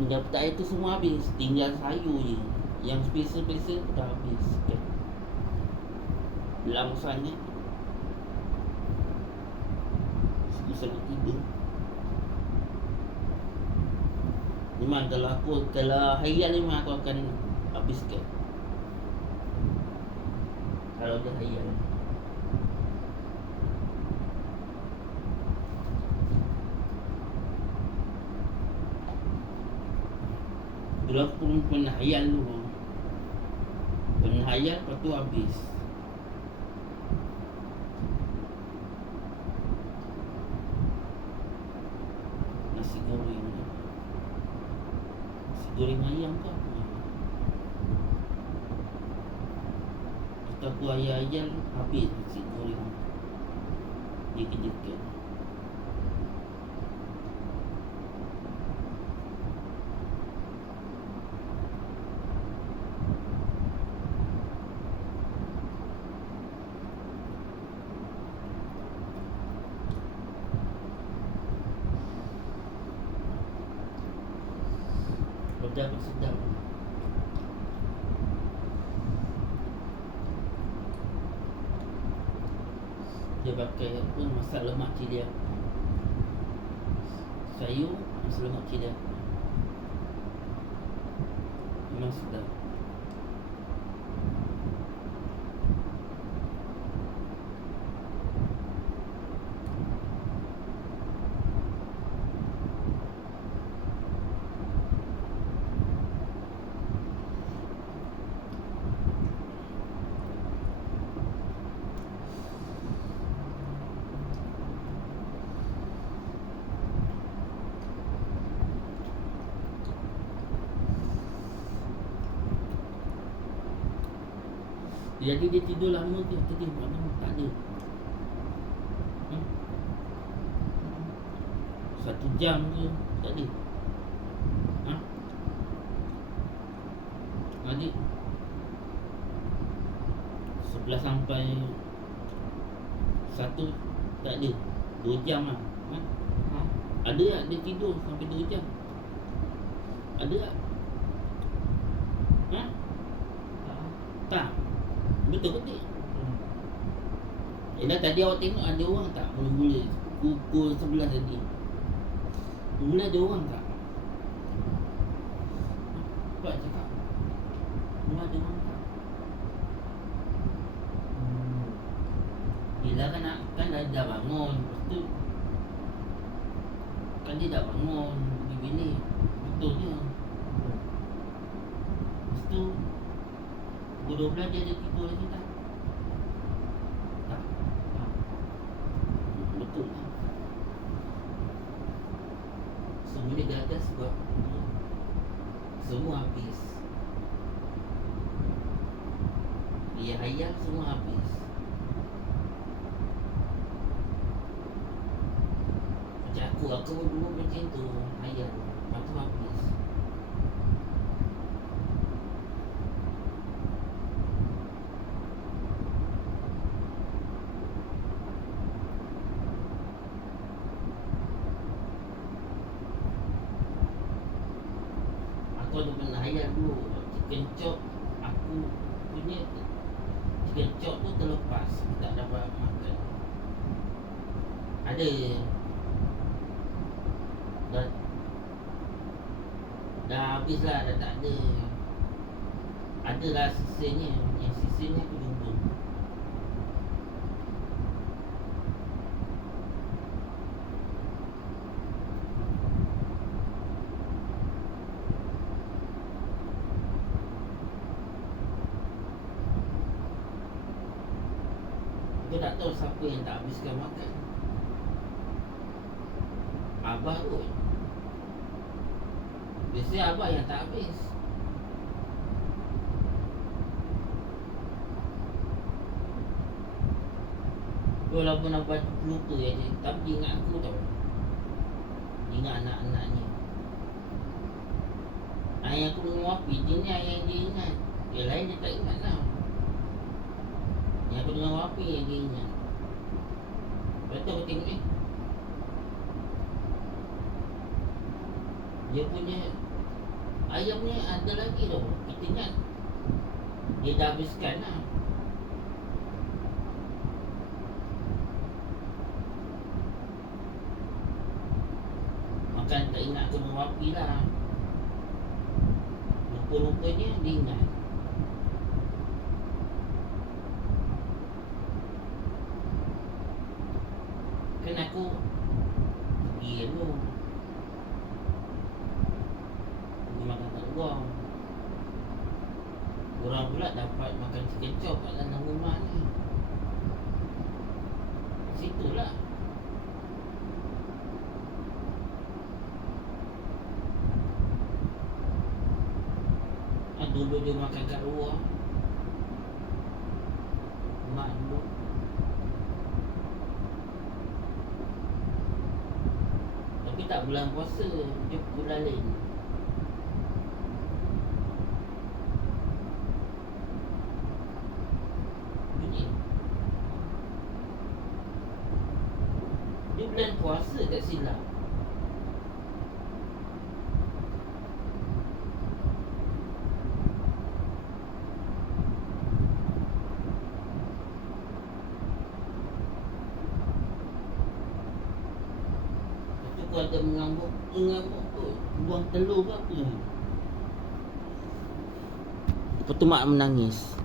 Minyak petak air tu semua habis, tinggal sayur je. Yang special-special dah habis kan. Langsannya susah nak tidur. Memang kalau harian ni memang aku akan habiskan. Kalau dia harian. Dulu aku pun pernah hayal dulu. Pernah hayal, lepas tu habis. Nasi goreng. Nasi goreng ayam ke apa? Lepas aku hayal-hayal, habis nasi goreng. Dia kerjakan. Pedas pun sedap. Dia pakai apa, masak lemak cili aku. Sayur, masak lemak cili aku. Memang sedap. Jadi dia tidur lama ke tadi? Mana tak ada. 1 jam ke tak ada. Adik 11 sampai 1 tak ada. 2 jam lah. Ada tak dia tidur sampai 2 jam? Ada tak? Tak. Betul ke tak? Yelah tadi awak tengok ada orang tak mula-mula pukul 11 tadi? Mula ada orang tak? Apa cakap? Mula ada orang tak? Yelah kan dah bangun. Lepas tu kan dia dah bangun di bilik. Betulnya. Lepas tu pukul 12 dia ada tidur lagi tak? Tak. Betul lah. Semuanya gagal sebab semua habis. Dia hayal semua habis. Macam aku pun dulu macam tu. Hayal, lepas tu habis. Aku ada pernah hayal dulu chicken chop aku punya chicken chop tu terlepas, tak dapat makan. Ada dah habis lah, dah tak ada. Adalah sisanya. Yang sisanya aku jumpa. Aku tak tahu siapa yang tak habiskan makan. Abah kot. Biasanya abah yang tak habis. Walaupun abah lupa je, tapi ingat aku tau. Ingat anak-anaknya. Ayah aku dengan Wafi, dia ni ayah yang dia ingat. Yang lain dia tak ingat lah. Yang aku dengan Wafi yang dia ingat. Lepas tu aku tengok dia punya Ayam ni ada lagi tau. Kita ingat dia dah habiskan lah. Makan tak ingat gunung api lah. Rupa-rupanya dia ingat. Kan aku pergi dulu, pergi makan kat luar. Orang pula dapat makan chicken chop kat dalam rumah ni. Situlah. Dulu dia makan kat luar. Mak dulu. Tapi tak bulan puasa, dia bulan lain. Bunyi. Dia bulan puasa tak silap. Aku ada mengamuk tu, buang telur ke apa. Lepas tu mak menangis.